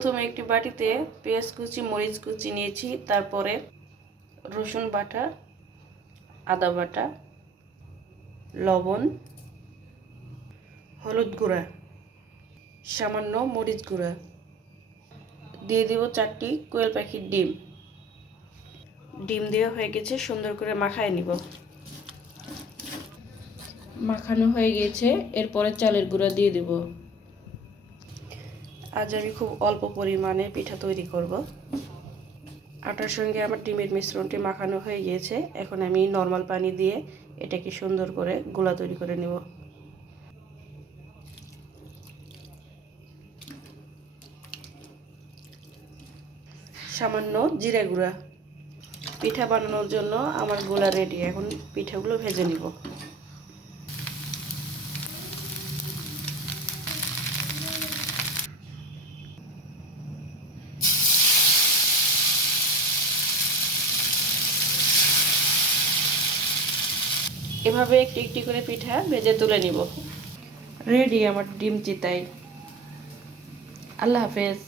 প্রথমে একটি বাটিতে পেঁয়াজ কুচি, মরিচ কুচি নিয়েছি, তারপরে রসুন বাটা, আদা বাটা, লবণ, হলুদ গুঁড়া, সামান্য মরিচ গুঁড়া, দিয়ে দেব 4টি কোয়েল পাখির ডিম। ডিম দেওয়া হয়ে গেছে, সুন্দর করে মাখায় নিব। মাখানো হয়ে গেছে, এরপরে চালের গুঁড়া দিয়ে দেব। আজ আমি খুব অল্প পরিমাণে পিঠা তৈরি করব। আটার সঙ্গে আমার ডিমের মিশ্রণটি মাখানো হয়ে গিয়েছে। এখন আমি নর্মাল পানি দিয়ে এটাকে সুন্দর করে গোলা তৈরি করে নেব। সামান্য জিরা গুঁড়া। পিঠা বানানোর জন্য আমার গোলা রেডি। এখন পিঠাগুলো ভেজে নিব। এভাবে একটি একটি করে পিঠা ভেজে তুলে নিব। রেডি আমার ডিম চিতাই। আল্লাহ হাফেজ।